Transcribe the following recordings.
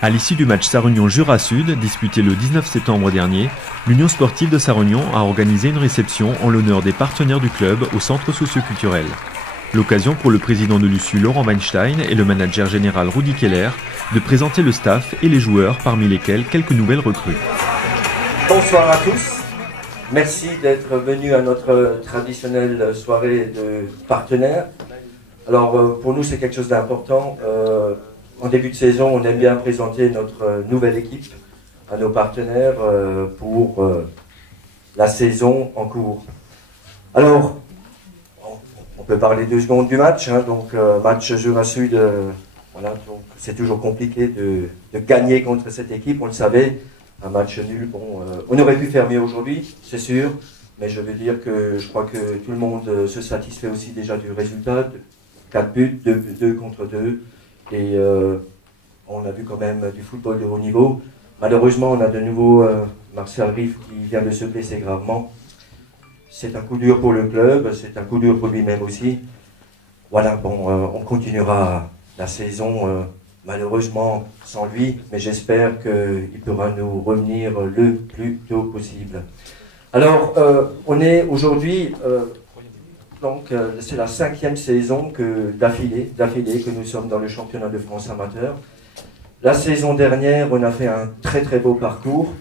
À l'issue du match Sarre-Union-Jura Sud, disputé le 19 septembre dernier, l'Union sportive de Sarre-Union a organisé une réception en l'honneur des partenaires du club au centre socio-culturel. L'occasion pour le président de l'USU Laurent Weinstein et le manager général Rudi Keller de présenter le staff et les joueurs, parmi lesquels quelques nouvelles recrues. Bonsoir à tous, merci d'être venus à notre traditionnelle soirée de partenaires. Alors pour nous c'est quelque chose d'important. En début de saison, on aime bien présenter notre nouvelle équipe à nos partenaires pour la saison en cours. Alors, on peut parler 2 secondes du match. Donc, match Jura Sud, voilà, donc c'est toujours compliqué de gagner contre cette équipe, on le savait. Un match nul, bon, on aurait pu faire mieux aujourd'hui, c'est sûr. Mais je veux dire que je crois que tout le monde se satisfait aussi déjà du résultat. 4 buts, 2 contre 2. Et on a vu quand même du football de haut niveau. Malheureusement, on a de nouveau Marcel Riff qui vient de se blesser gravement. C'est un coup dur pour le club, c'est un coup dur pour lui-même aussi. Voilà, bon, on continuera la saison malheureusement sans lui, mais j'espère qu'il pourra nous revenir le plus tôt possible. Alors, on est aujourd'hui... Donc c'est la 5e saison d'affilée que nous sommes dans le championnat de France amateur. La saison dernière, on a fait un très très beau parcours.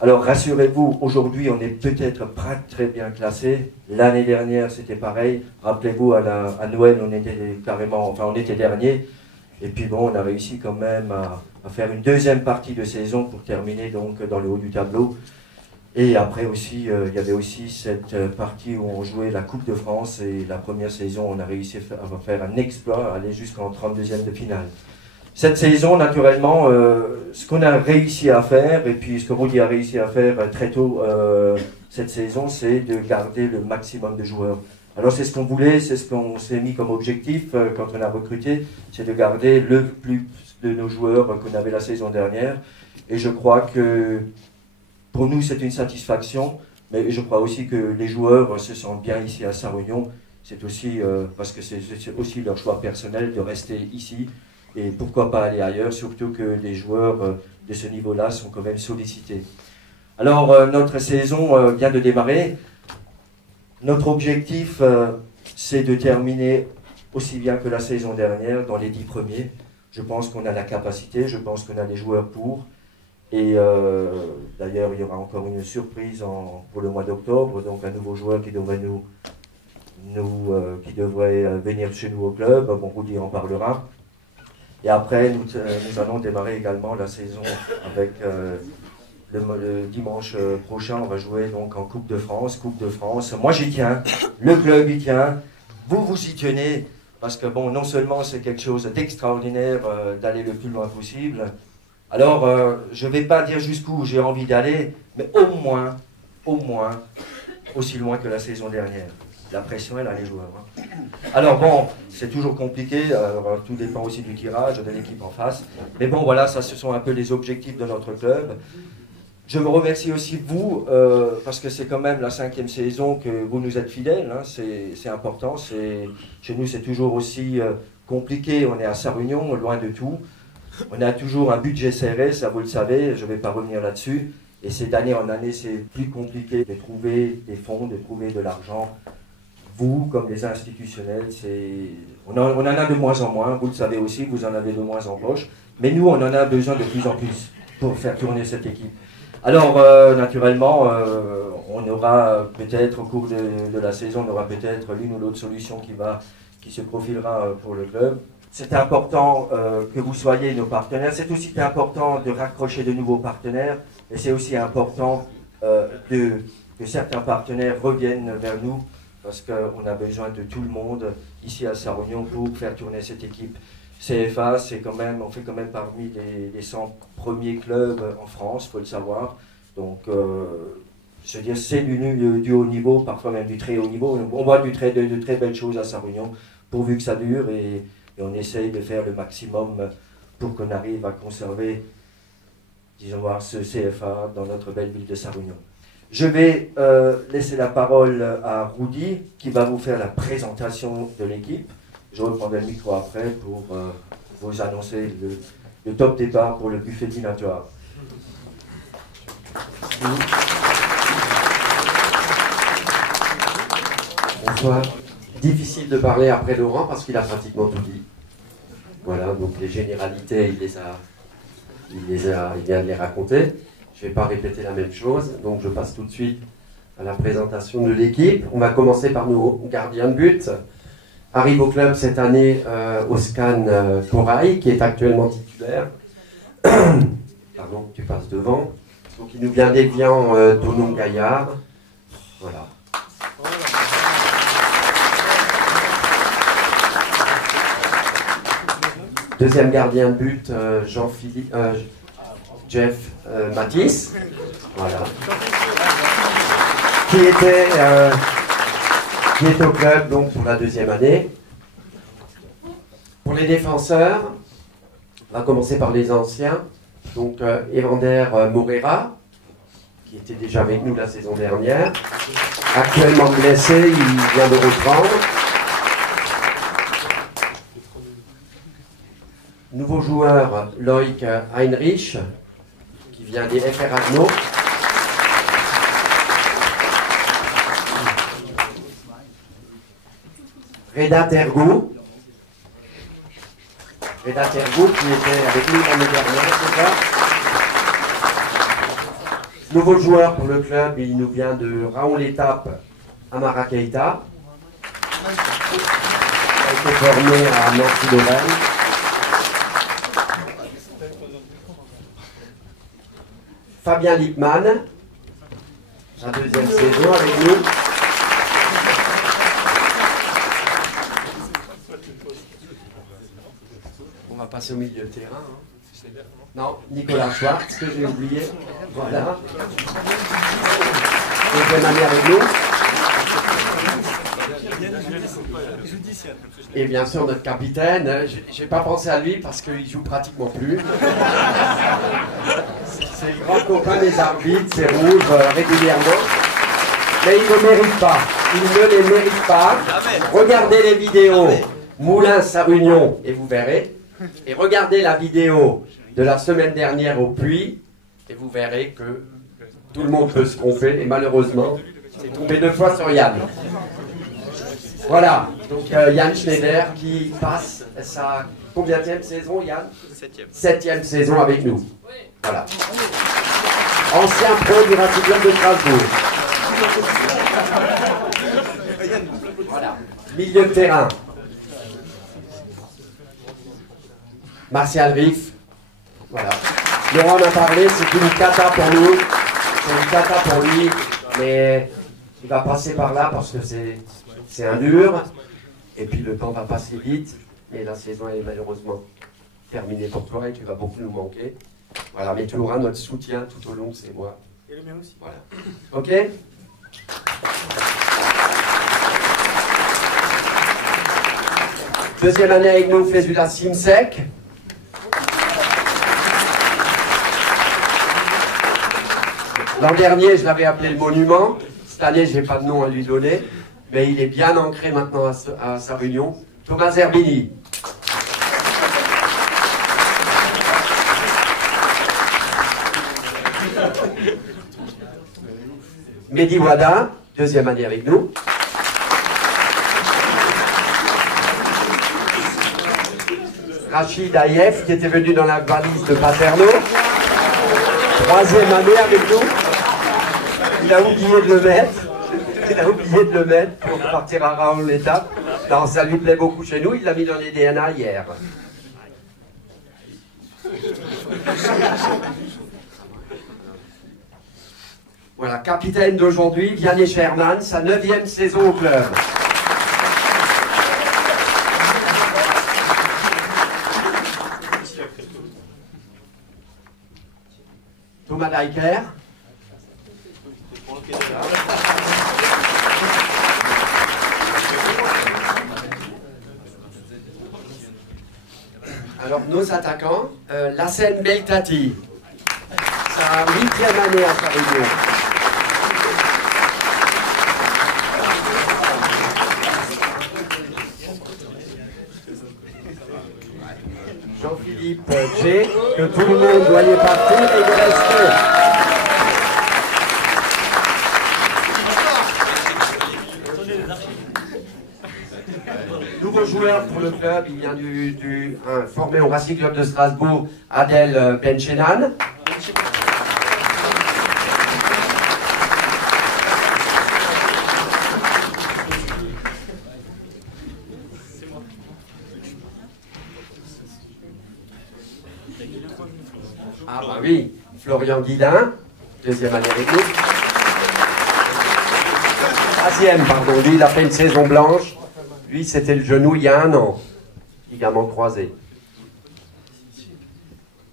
Alors rassurez-vous, aujourd'hui on est peut-être pas très bien classé. L'année dernière c'était pareil. Rappelez-vous à Noël on était carrément, enfin on était dernier. Et puis bon, on a réussi quand même à faire une 2e partie de saison pour terminer donc dans le haut du tableau. Et après aussi, il y avait aussi cette partie où on jouait la Coupe de France et la première saison, on a réussi à faire un exploit, aller jusqu'en 32e de finale. Cette saison, naturellement, ce qu'on a réussi à faire, et puis ce que Rudi a réussi à faire très tôt cette saison, c'est de garder le maximum de joueurs. Alors c'est ce qu'on voulait, c'est ce qu'on s'est mis comme objectif quand on a recruté, c'est de garder le plus de nos joueurs qu'on avait la saison dernière. Et je crois que pour nous, c'est une satisfaction, mais je crois aussi que les joueurs se sentent bien ici à Sarre-Union. C'est aussi parce que c'est aussi leur choix personnel de rester ici et pourquoi pas aller ailleurs, surtout que les joueurs de ce niveau-là sont quand même sollicités. Alors, notre saison vient de démarrer. Notre objectif, c'est de terminer aussi bien que la saison dernière dans les 10 premiers. Je pense qu'on a la capacité, je pense qu'on a les joueurs pour. Et d'ailleurs, il y aura encore une surprise pour le mois d'octobre, donc un nouveau joueur qui devrait venir chez nous au club. Bon, Rudi en parlera. Et après, nous allons démarrer également la saison avec le dimanche prochain. On va jouer donc en Coupe de France. Moi, j'y tiens. Le club y tient. Vous y tenez. Parce que bon, non seulement c'est quelque chose d'extraordinaire d'aller le plus loin possible. Alors, je ne vais pas dire jusqu'où j'ai envie d'aller, mais au moins, aussi loin que la saison dernière. La pression, elle a les joueurs. Alors bon, c'est toujours compliqué, tout dépend aussi du tirage de l'équipe en face. Mais bon, voilà, ça, ce sont un peu les objectifs de notre club. Je vous remercie aussi, vous, parce que c'est quand même la 5e saison que vous nous êtes fidèles. C'est important. Chez nous, c'est toujours aussi compliqué. On est à Sarre-Union, loin de tout. On a toujours un budget serré, ça vous le savez, je ne vais pas revenir là-dessus. Et c'est d'année en année, c'est plus compliqué de trouver des fonds, de trouver de l'argent. Vous, comme les institutionnels, on en a de moins en moins, vous le savez aussi, vous en avez de moins en poche. Mais nous, on en a besoin de plus en plus pour faire tourner cette équipe. Alors, naturellement, on aura peut-être au cours de la saison, on aura peut-être l'une ou l'autre solution qui se profilera pour le club. C'est important que vous soyez nos partenaires. C'est aussi important de raccrocher de nouveaux partenaires. Et c'est aussi important que certains partenaires reviennent vers nous parce qu'on a besoin de tout le monde ici à Sarre-Union pour faire tourner cette équipe. CFA, on fait quand même parmi les 100 premiers clubs en France, il faut le savoir. Donc, je veux dire, c'est du haut niveau, parfois même du très haut niveau. On voit de très belles choses à Sarre-Union, pourvu que ça dure. Et on essaye de faire le maximum pour qu'on arrive à conserver, disons voir, ce CFA dans notre belle ville de Sarre-Union. Je vais laisser la parole à Rudi qui va vous faire la présentation de l'équipe Je reprendrai le micro après pour vous annoncer le top départ pour le buffet dînatoire. Bonsoir. Difficile de parler après Laurent parce qu'il a pratiquement tout dit. Voilà, donc les généralités, il vient de les raconter. Je ne vais pas répéter la même chose, donc je passe tout de suite à la présentation de l'équipe. On va commencer par nos gardiens de but. Arrive au club cette année Oscan Corail, qui est actuellement titulaire. Pardon, tu passes devant. Donc il nous vient d'Evian Tonon Gaillard. Voilà. Deuxième gardien de but, Jeff Matisse. Voilà. Qui est au club donc pour la deuxième année. Pour les défenseurs, on va commencer par les anciens. Donc Evander Morera, qui était déjà avec nous la saison dernière, actuellement blessé, il vient de reprendre. Nouveau joueur, Loïc Heinrich, qui vient des FR Agno. Reda Tergo. Reda Tergo qui était avec nous l'année dernière, c'est ça. Nouveau joueur pour le club, il nous vient de Raoul Étape, Amara Keita. Il a été formé à Nancy-Lorraine. Fabien Lippmann, sa deuxième saison avec nous. On va passer au milieu de terrain. Hein. Non, Nicolas Schwartz, que j'ai oublié. Voilà. Deuxième année avec nous. Et bien sûr notre capitaine, j'ai pas pensé à lui parce qu'il joue pratiquement plus. C'est le grand copain des arbitres, c'est rouge régulièrement. Mais il ne mérite pas. Il ne les mérite pas. Regardez les vidéos Moulins-Sarunion et vous verrez. Et regardez la vidéo de la semaine dernière au Puy et vous verrez que tout le monde peut se tromper. Et malheureusement, c'est tombé 2 fois sur Yann. Voilà, donc Yann Schneider qui passe sa combienième saison, Yann? Septième saison avec nous. Voilà. Ancien pro du Racing Club de Strasbourg. Voilà. Milieu de terrain. Martial Riff. Voilà. Laurent en a parlé, c'est une cata pour nous. C'est une cata pour lui, mais il va passer par là parce que c'est un dur. Et puis le temps va passer vite. Et la saison est malheureusement terminée pour toi et tu vas beaucoup nous manquer. Voilà, mais tu auras notre soutien tout au long de ces mois. Et le mien aussi. Voilà. Ok? Deuxième année avec nous, Fésula Simsek. L'an dernier, je l'avais appelé le monument. Cette année, je n'ai pas de nom à lui donner. Mais il est bien ancré maintenant à Sarunion. Thomas Zerbini. Mehdi Wada, deuxième année avec nous. Rachid Aïef, qui était venu dans la valise de Paterno. Troisième année avec nous. Il a oublié de le mettre. Il a oublié de le mettre pour partir à Raoul l'étape. Non, ça lui plaît beaucoup chez nous. Il l'a mis dans les DNA hier. Voilà, capitaine d'aujourd'hui, Vianney Sherman, sa 9e saison au club. Thomas Dijker. Alors, nos attaquants, Lassen Beltati, sa 8e année à Sarunion. Jean-Philippe G, que tout le monde voyait partir et il est resté. Nouveau joueur pour le club, il vient formé au Racing Club de Strasbourg, Adel Benchenan. Ah bah oui, Florian Guillain, deuxième année avec nous. Troisième, pardon, lui il a fait une saison blanche. Lui c'était le genou il y a 1 an, ligament croisé.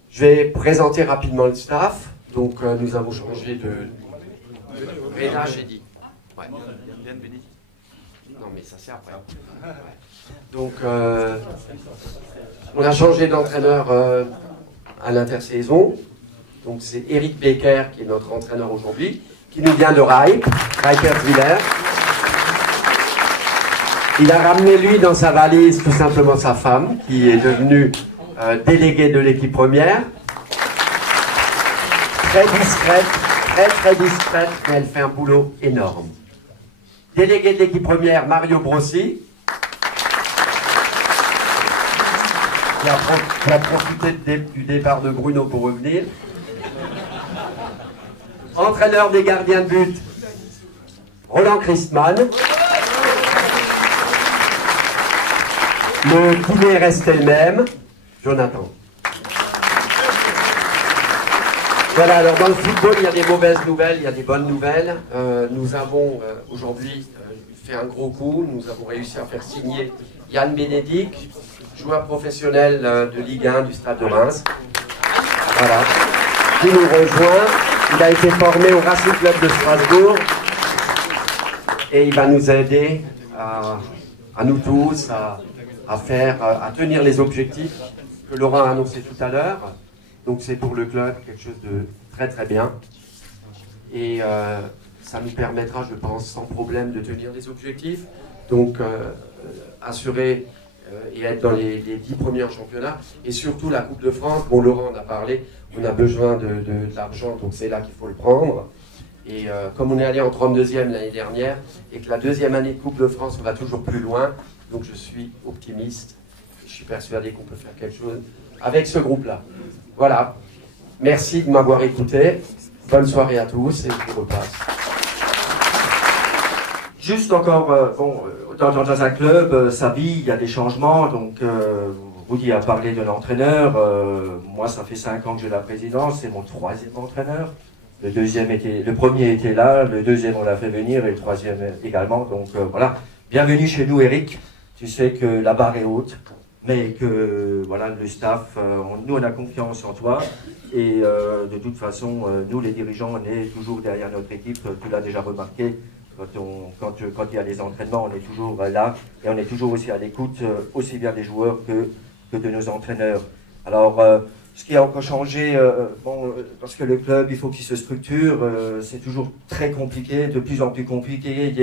Je vais présenter rapidement le staff. Donc nous avons changé de... Réna, j'ai dit. Ouais. Non mais ça c'est après. Donc on a changé d'entraîneur à l'intersaison. Donc c'est Eric Becker qui est notre entraîneur aujourd'hui, qui nous vient de Reiperswiller. Il a ramené lui dans sa valise tout simplement sa femme, qui est devenue déléguée de l'équipe première. Très discrète, très discrète, mais elle fait un boulot énorme. Délégué de l'équipe première, Mario Brossi. Qui a profité du départ de Bruno pour revenir. Entraîneur des gardiens de but, Roland Christmann. Le poulet restait le même, Jonathan. Voilà, alors dans le football, il y a des mauvaises nouvelles, il y a des bonnes nouvelles. Nous avons aujourd'hui fait un gros coup, nous avons réussi à faire signer Yann Bénédicte, joueur professionnel de Ligue 1 du Stade de Reims. Voilà. Qui nous rejoint. Il a été formé au Racing Club de Strasbourg. Et il va nous aider à nous tous à tenir les objectifs que Laurent a annoncé tout à l'heure. Donc c'est pour le club quelque chose de très bien. Et ça nous permettra, je pense, sans problème de tenir les objectifs. Donc assurer et être dans les 10 premiers en championnat. Et surtout la Coupe de France, bon Laurent en a parlé, on a besoin de l'argent, donc c'est là qu'il faut le prendre. Et comme on est allé en 32e l'année dernière, et que la deuxième année de Coupe de France, on va toujours plus loin, donc je suis optimiste. Je suis persuadé qu'on peut faire quelque chose avec ce groupe-là. Voilà. Merci de m'avoir écouté. Bonne soirée à tous et je vous repasse. Juste encore, dans un club, sa vie, il y a des changements. Donc, Rudy a parlé de l'entraîneur. Moi, ça fait 5 ans que j'ai la présidence. C'est mon 3e entraîneur. Le premier était là, le 2e on l'a fait venir et le 3e également. Donc voilà. Bienvenue chez nous, Eric. Tu sais que la barre est haute, mais que voilà, le staff, nous on a confiance en toi. Et de toute façon, nous les dirigeants, on est toujours derrière notre équipe. Tu l'as déjà remarqué. Quand il y a les entraînements, on est toujours là et on est toujours aussi à l'écoute, aussi bien des joueurs que de nos entraîneurs. Alors, ce qui a encore changé, parce que le club, il faut qu'il se structure, c'est toujours très compliqué, de plus en plus compliqué.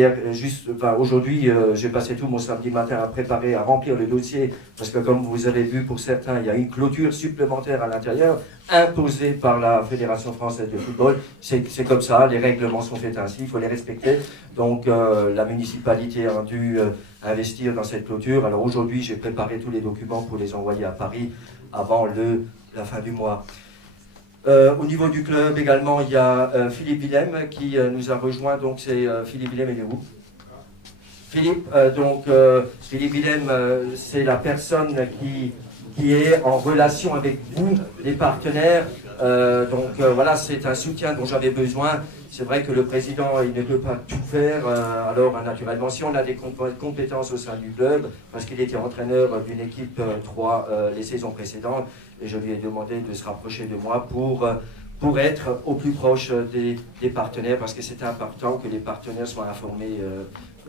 Aujourd'hui, j'ai passé tout mon samedi matin à préparer, à remplir le dossier, parce que comme vous avez vu, pour certains, il y a une clôture supplémentaire à l'intérieur, imposée par la Fédération française de football. C'est comme ça, les règlements sont faits ainsi, il faut les respecter. Donc, la municipalité a dû investir dans cette clôture. Alors aujourd'hui, j'ai préparé tous les documents pour les envoyer à Paris avant la fin du mois. Au niveau du club également, il y a Philippe Willem qui nous a rejoint. Donc c'est Philippe Willem, il est où? Philippe, Philippe Willem, c'est la personne qui est en relation avec vous, les partenaires. Voilà, c'est un soutien dont j'avais besoin. C'est vrai que le président, il ne peut pas tout faire. Alors, naturellement, si on a des compétences au sein du club, parce qu'il était entraîneur d'une équipe 3 les saisons précédentes, et je lui ai demandé de se rapprocher de moi pour être au plus proche des partenaires, parce que c'est important que les partenaires soient informés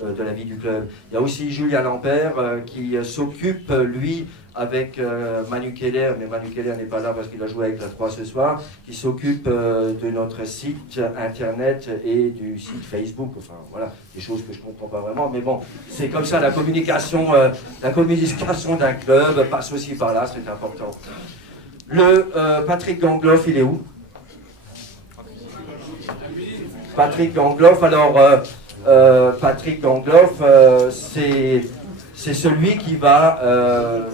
de la vie du club. Il y a aussi Julien Lampert qui s'occupe, lui, avec Manu Keller, mais Manu Keller n'est pas là parce qu'il a joué avec la 3 ce soir, qui s'occupe de notre site internet et du site Facebook, enfin voilà, des choses que je ne comprends pas vraiment, mais bon, c'est comme ça, la communication d'un club passe aussi par là, c'est important. Patrick Gangloff, il est où? Patrick Gangloff, alors Patrick Gangloff, c'est celui qui va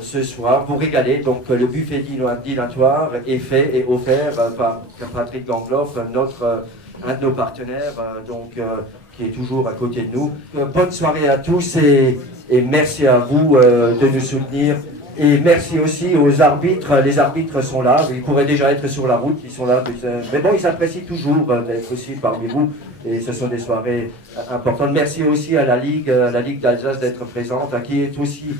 ce soir vous régaler. Donc le buffet dînatoire est fait et offert par Patrick Gangloff, un de nos partenaires, qui est toujours à côté de nous. Bonne soirée à tous et merci à vous de nous soutenir. Et merci aussi aux arbitres. Les arbitres sont là. Ils pourraient déjà être sur la route. Ils sont là. Mais bon, ils apprécient toujours d'être aussi parmi vous. Et ce sont des soirées importantes. Merci aussi à la Ligue d'Alsace d'être présente, qui est aussi,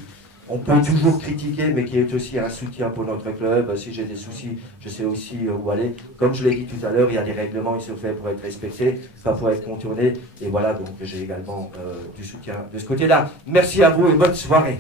on peut toujours critiquer, mais qui est aussi un soutien pour notre club. Si j'ai des soucis, je sais aussi où aller. Comme je l'ai dit tout à l'heure, il y a des règlements, ils sont faits pour être respectés, pas pour être contournés. Et voilà, donc j'ai également du soutien de ce côté-là. Merci à vous et bonne soirée.